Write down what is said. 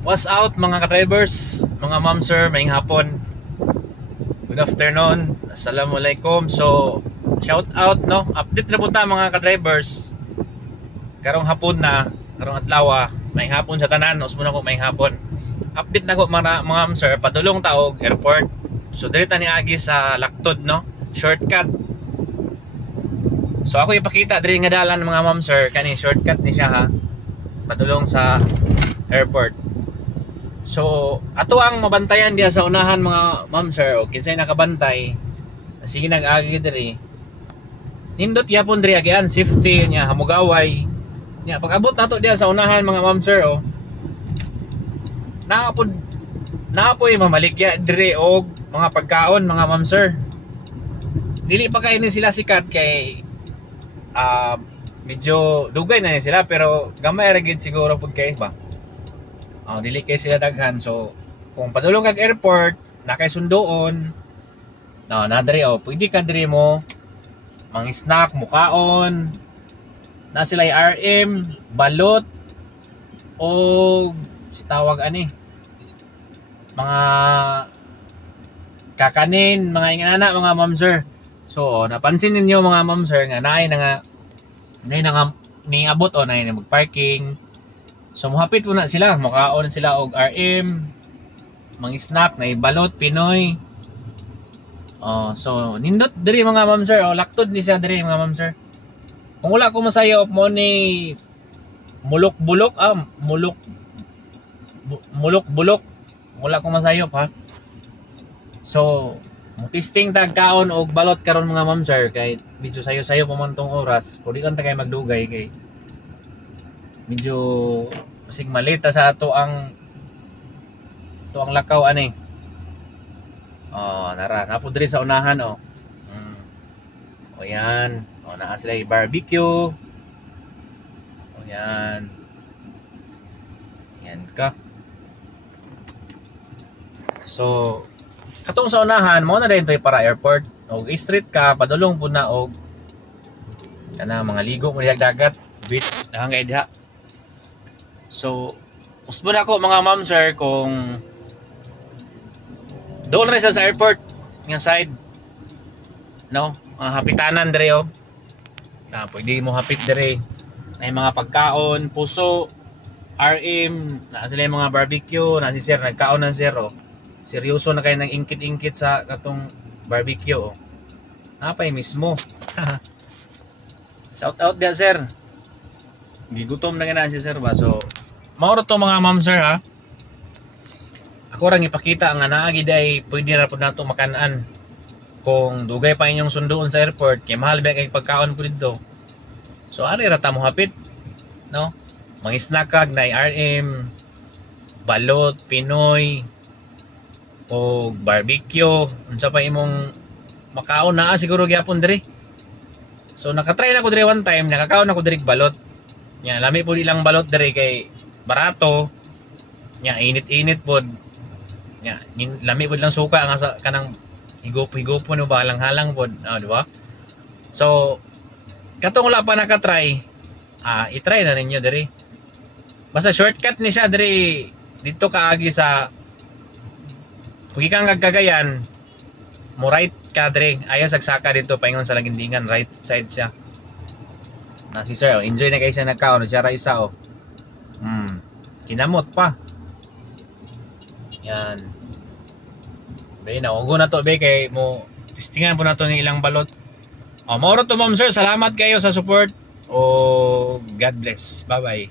What's out mga ka-drivers, mga ma'am sir, maayong hapon. Good afternoon. Assalamualaikum. So, shout out no. Update na po ta mga ka-drivers. Karong hapon na, karong adlaw, maayong hapon sa tanan. Us muna ko maayong hapon. Update na ko mga ma'am sir, padulong taog airport. So, dito ni agi sa Laktod no. Shortcut. So, ako ipakita diri nga dalan mga ma'am sir, kani shortcut ni siya ha. Padulong sa airport. So, ato ang mabantayan diya sa unahan mga ma'am sir o kinsay nakabantay. Sige nag-agi diri. Nindot yapon diri agian safety niya hamugaway. Nya pag abot nato diya sa unahan mga ma'am sir o. Naapoy mamaligya diri og mga pagkaon mga ma'am sir. Dili pa kay ni sila sikat kay medyo dugay na ni sila pero gamay ra gid siguro pud kay ba. Dili kay sila daghan. So kung padulong kag airport nakay sundoon na diri pwede ka diri mo mang snack mukaon na sila RM balot o si tawag ani mga kakanin mga ingana mga ma'am sir. So napansin ninyo mga ma'am sir nga naay na nga ni abot o naay na magparking. So muhapit po na sila, mukaon sila og RM, mga snack na ibalot Pinoy. So nindot diri mga ma'am sir, laktod ni siya diri mga ma'am sir. Kung wala ko masayop mo ni mulok-bulok mulok-bulok. Wala ko masayop ha. So testing tag kaon og balot karon mga ma'am sir kay medyo sayo-sayo pa man tong oras. Pwede kan ta kay magdugay kay medyo masig malita sa ato ang lakaw ani. Nara napo diri sa unahan o yan. Naa sila yung barbecue. Yan ka. So katong sa unahan mo na din to para airport og street ka padulong pud na og kana mga ligo mo diha dagat beach hangay diha. So, usbon ako mga ma'am sir kung doon rin sa airport nga side no, mga hapitanan dire pwede mo hapit dire na mga pagkaon, puso, RM, na sila yung mga barbecue, na si sir nagkaon ng sir seryoso na kayo ng ingkit-ingkit sa katong barbecue napay mismo. Shout out dia sir. Gigutom na nga si sir ba. So mauro to mga ma'am sir ha. Ako rang ipakita ang naagi day pwede ra pud nato makan-an. Kung dugay pa inyong sunduon sa airport kay mahal ba kay pagkaon pud dito. So ari ra ta mo hapit no. Mga snack kag na RM, balot Pinoy o barbecue unsa pa imong makaon na siguro gyapon diri. So nakatry na ko diri one time, nakakaon ako diri balot. Nya lami pud ilang balot diri kay barato. Nya init-init pod. Nya lami pod lang suka nga sa kanang higop-higopon o balang-halang pod, di ba? So katong wala pa nakatry, i-try na ninyo diri. Basta shortcut ni siya diri dito kaagi sa Pagikang Cagayan, mo right ka diri, ayaw sagsaka dito paingon sa Lagindingan, right side siya. Na si sir, enjoy na kayo siya nagkaon, siya ra isa kinamot pa. Yan. Be na ugo na to be kay mo testingan po nato ni ilang balot. Mauro to ma'am sir, salamat kayo sa support. God bless. Bye bye.